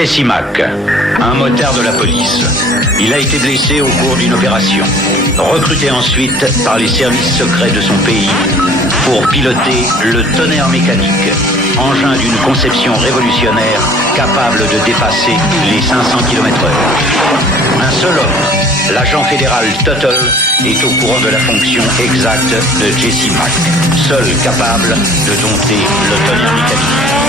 Jesse Mack, un motard de la police. Il a été blessé au cours d'une opération. Recruté ensuite par les services secrets de son pays pour piloter le tonnerre mécanique, engin d'une conception révolutionnaire capable de dépasser les 500 km/h. Un seul homme, l'agent fédéral Tuttle, est au courant de la fonction exacte de Jesse Mack, seul capable de dompter le tonnerre mécanique.